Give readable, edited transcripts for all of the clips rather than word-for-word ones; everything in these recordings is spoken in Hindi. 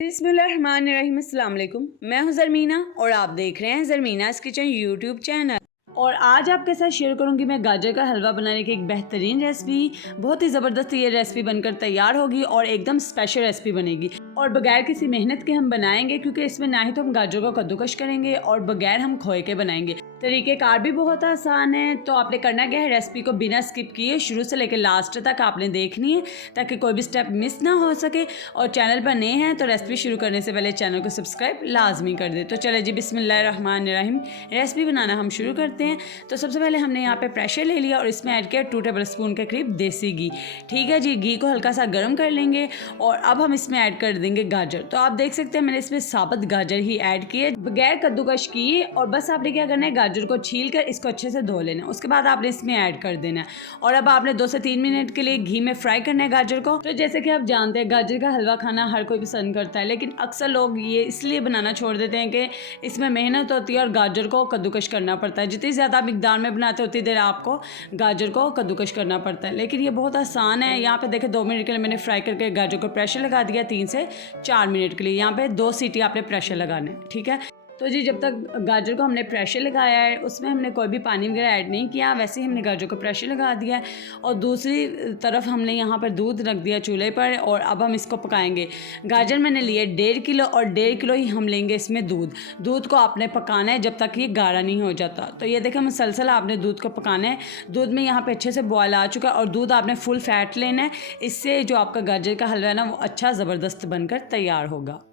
बिस्मिल्लाहिर्रहमानिर्रहीम, अस्सलाम वालेकुम। मैं हूं ज़रमीना और आप देख रहे हैं ज़रमीनास किचन यूट्यूब चैनल। और आज आपके साथ शेयर करूंगी मैं गाजर का हलवा बनाने की एक बेहतरीन रेसिपी। बहुत ही ज़बरदस्त ये रेसिपी बनकर तैयार होगी और एकदम स्पेशल रेसिपी बनेगी और बगैर किसी मेहनत के हम बनाएंगे, क्योंकि इसमें ना ही तो हम गाजर को कद्दूकश करेंगे और बगैर हम खोए के बनाएंगे। तरीक़ेकार भी बहुत आसान है। तो आपने करना क्या है, रेसिपी को बिना स्किप किए शुरू से लेकर लास्ट तक आपने देखनी है ताकि कोई भी स्टेप मिस ना हो सके। और चैनल पर नए हैं तो रेसिपी शुरू करने से पहले चैनल को सब्सक्राइब लाजमी कर दे। तो चले जी, बिस्मिल्लाहिर्रहमानिर्रहीम, रेसिपी बनाना हम शुरू करते हैं। तो सबसे पहले हमने यहाँ पे प्रेशर ले लिया और इसमें ऐड किया 2 टेबल स्पून के करीब देसी घी। ठीक है जी, घी को हल्का सा गर्म कर लेंगे और अब हम इसमें ऐड कर देंगे गाजर। तो आप देख सकते हैं मैंने इसमें साबुत गाजर ही ऐड किए बगैर कद्दूकश किए। और बस आपने क्या करना है, गाजर को छील कर इसको अच्छे से धो लेना, उसके बाद आपने इसमें ऐड कर देना है। और अब आपने 2 से 3 मिनट के लिए घी में फ्राई करना है गाजर को। तो जैसे कि आप जानते हैं गाजर का हलवा खाना हर कोई पसंद करता है, लेकिन अक्सर लोग ये इसलिए बनाना छोड़ देते हैं कि इसमें मेहनत होती है और गाजर को कद्दूकश करना पड़ता है। जितनी ज़्यादा मिकदार में बनाते उतनी देर आपको गाजर को कद्दूकश करना पड़ता है, लेकिन ये बहुत आसान है। यहाँ पे देखें 2 मिनट के लिए मैंने फ्राई करके गाजर को प्रेशर लगा दिया, 3 से 4 मिनट के लिए। यहाँ पे 2 सीटी आपने प्रेशर लगाना है। ठीक है, तो जी जब तक गाजर को हमने प्रेशर लगाया है उसमें हमने कोई भी पानी वगैरह ऐड नहीं किया, वैसे ही हमने गाजर को प्रेशर लगा दिया है। और दूसरी तरफ हमने यहाँ पर दूध रख दिया चूल्हे पर और अब हम इसको पकाएंगे। गाजर मैंने लिए 1.5 किलो और 1.5 किलो ही हम लेंगे इसमें दूध को आपने पकाना है जब तक ये गाढ़ा नहीं हो जाता। तो ये देखें मुसलसल आपने दूध को पकाना है। दूध में यहाँ पर अच्छे से बॉयल आ चुका है और दूध आपने फुल फैट लेना है। इससे जो आपका गाजर का हलवा है ना वो अच्छा ज़बरदस्त बनकर तैयार होगा।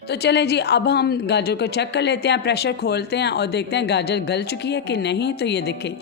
तो चलें जी, अब हम गाजर को चेक कर लेते हैं, प्रेशर खोलते हैं और देखते हैं गाजर गल चुकी है कि नहीं। तो ये देखें,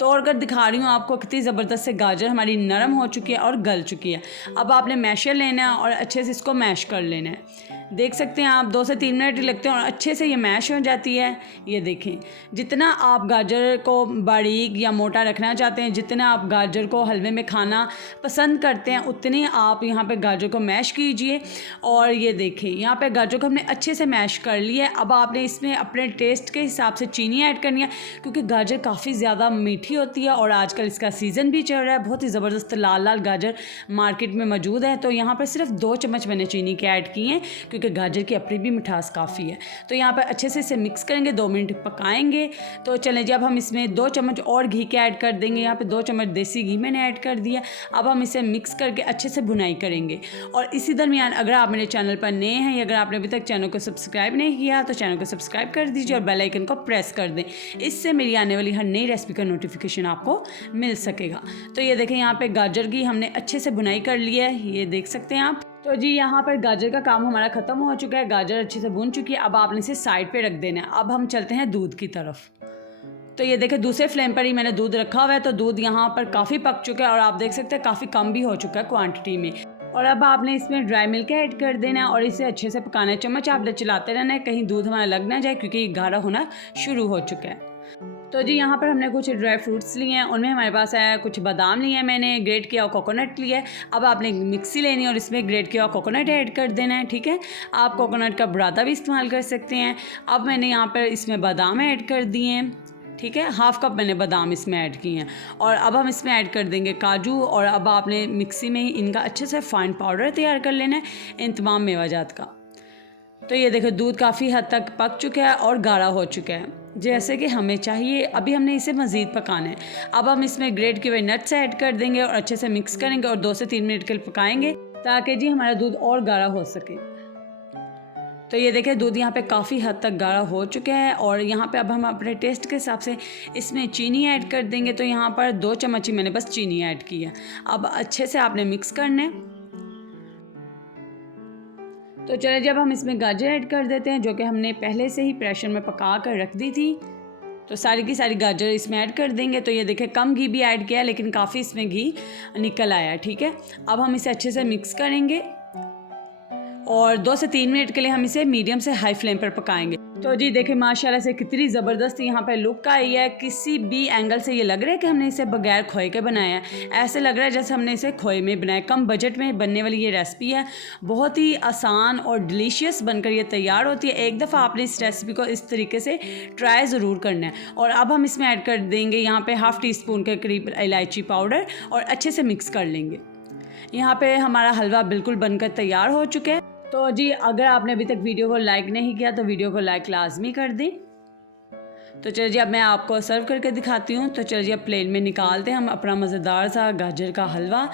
तोड़ कर दिखा रही हूँ आपको कितनी ज़बरदस्त से गाजर हमारी नरम हो चुकी है और गल चुकी है। अब आपने मैशर लेना है और अच्छे से इसको मैश कर लेना है। देख सकते हैं आप 2 से 3 मिनट लगते हैं और अच्छे से ये मैश हो जाती है। ये देखें, जितना आप गाजर को बारीक या मोटा रखना चाहते हैं, जितना आप गाजर को हलवे में खाना पसंद करते हैं, उतने आप यहाँ पे गाजर को मैश कीजिए। और ये देखें यहाँ पे गाजर को हमने अच्छे से मैश कर लिया है। अब आपने इसमें अपने टेस्ट के हिसाब से चीनी ऐड करनी है, क्योंकि गाजर काफ़ी ज़्यादा मीठी होती है और आजकल इसका सीज़न भी चल रहा है। बहुत ही ज़बरदस्त लाल लाल गाजर मार्केट में मौजूद है। तो यहाँ पर सिर्फ 2 चम्मच मैंने चीनी के ऐड किए हैं, क्योंकि गाजर की अपनी भी मिठास काफ़ी है। तो यहाँ पर अच्छे से इसे मिक्स करेंगे, 2 मिनट पकाएंगे। तो चलें जी, अब हम इसमें 2 चम्मच और घी के ऐड कर देंगे। यहाँ पे 2 चम्मच देसी घी मैंने ऐड कर दिया। अब हम इसे मिक्स करके अच्छे से भुनाई करेंगे। और इसी दरमियान अगर आप मेरे चैनल पर नए हैं या अगर आपने अभी तक चैनल को सब्सक्राइब नहीं किया तो चैनल को सब्सक्राइब कर दीजिए और बेल आइकन को प्रेस कर दें। इससे मेरी आने वाली हर नई रेसिपी का नोटिफिकेशन आपको मिल सकेगा। तो ये देखें, यहाँ पे गाजर की हमने अच्छे से भुनाई कर लिया है, ये देख सकते हैं आप। तो जी यहाँ पर गाजर का काम हमारा ख़त्म हो चुका है, गाजर अच्छे से भून चुकी है। अब आपने इसे साइड पे रख देना है। अब हम चलते हैं दूध की तरफ। तो ये देखें, दूसरे फ्लेम पर ही मैंने दूध रखा हुआ है। तो दूध यहाँ पर काफ़ी पक चुका है और आप देख सकते हैं काफ़ी कम भी हो चुका है क्वांटिटी में। और अब आपने इसमें ड्राई मिल्क ऐड कर देना है और इसे अच्छे से पकाना है। चम्मच आपने चलाते रहना है, कहीं दूध हमारा लग ना जाए, क्योंकि गाढ़ा होना शुरू हो चुका है। तो जी यहाँ पर हमने कुछ ड्राई फ्रूट्स लिए हैं, उनमें हमारे पास है कुछ बादाम लिए हैं, मैंने ग्रेट किया हुआ कोकोनट लिया है। अब आपने मिक्सी लेनी है और इसमें ग्रेट किया हुआ कोकोनट ऐड कर देना है। ठीक है, आप कोकोनट का बुरादा भी इस्तेमाल कर सकते हैं। अब मैंने यहाँ पर इसमें बादाम ऐड कर दिए हैं। ठीक है, 1/2 कप मैंने बादाम इसमें ऐड किए हैं। और अब हम इसमें ऐड कर देंगे काजू। और अब आपने मिक्सी में ही इनका अच्छे से फाइन पाउडर तैयार कर लेना है इन तमाम मेवाजात का। तो ये देखो, दूध काफ़ी हद तक पक चुका है और गाढ़ा हो चुका है जैसे कि हमें चाहिए। अभी हमने इसे मज़ीद पकाना है। अब हम इसमें ग्रेट किए हुए नट्स ऐड कर देंगे और अच्छे से मिक्स करेंगे और 2 से 3 मिनट के लिए पकाएंगे ताकि जी हमारा दूध और गाढ़ा हो सके। तो ये देखें, दूध यहाँ पे काफ़ी हद तक गाढ़ा हो चुका है। और यहाँ पे अब हम अपने टेस्ट के हिसाब से इसमें चीनी ऐड कर देंगे। तो यहाँ पर 2 चम्मच ही मैंने बस चीनी ऐड की है। अब अच्छे से आपने मिक्स करना है। तो चलिए, जब हम इसमें गाजर ऐड कर देते हैं जो कि हमने पहले से ही प्रेशर में पका कर रख दी थी। तो सारी की सारी गाजर इसमें ऐड कर देंगे। तो ये देखें, कम घी भी ऐड किया लेकिन काफ़ी इसमें घी निकल आया। ठीक है, अब हम इसे अच्छे से मिक्स करेंगे और 2 से 3 मिनट के लिए हम इसे मीडियम से हाई फ्लेम पर पकाएंगे। तो जी देखें, माशाल्लाह से कितनी ज़बरदस्त यहाँ पर लुक आई है। किसी भी एंगल से ये लग रहा है कि हमने इसे बगैर खोए के बनाया है। ऐसे लग रहा है जैसे हमने इसे खोए में बनाया। कम बजट में बनने वाली ये रेसिपी है, बहुत ही आसान और डिलीशियस बनकर ये तैयार होती है। एक दफ़ा आपने इस रेसिपी को इस तरीके से ट्राई ज़रूर करना है। और अब हम इसमें ऐड कर देंगे यहाँ पर 1/2 टीस्पून के करीब इलायची पाउडर और अच्छे से मिक्स कर लेंगे। यहाँ पर हमारा हलवा बिल्कुल बनकर तैयार हो चुका है। तो जी अगर आपने अभी तक वीडियो को लाइक नहीं किया तो वीडियो को लाइक लाजमी कर दें। तो चलिए जी अब मैं आपको सर्व करके दिखाती हूँ। तो चलिए जी अब प्लेट में निकालते हैं हम अपना मज़ेदार सा गाजर का हलवा।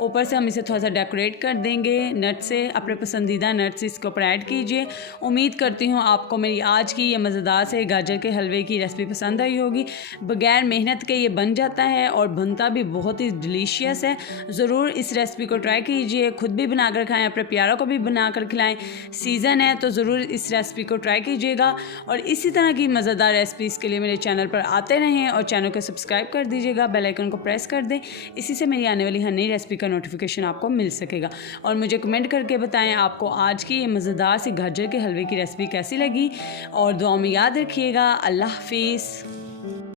ऊपर से हम इसे थोड़ा सा डेकोरेट कर देंगे नट से, अपने पसंदीदा नट्स इसके ऊपर ऐड कीजिए। उम्मीद करती हूँ आपको मेरी आज की ये मज़ेदार से गाजर के हलवे की रेसिपी पसंद आई होगी। बग़ैर मेहनत के ये बन जाता है और बनता भी बहुत ही डिलीशियस है। ज़रूर इस रेसिपी को ट्राई कीजिए, खुद भी बना कर खाएँ, अपने प्यारों को भी बना कर खिलाएँ। सीज़न है तो ज़रूर इस रेसिपी को ट्राई कीजिएगा और इसी तरह की मज़ेदार रेसिपीज़ के लिए मेरे चैनल पर आते रहें और चैनल को सब्सक्राइब कर दीजिएगा, बेल आइकन को प्रेस कर दें। इसी से मेरी आने वाली हर नई रेसिपी का नोटिफिकेशन आपको मिल सकेगा। और मुझे कमेंट करके बताएं आपको आज की ये मज़ेदार सी गाजर के हलवे की रेसिपी कैसी लगी और दुआ में याद रखिएगा। अल्लाह हाफिज़।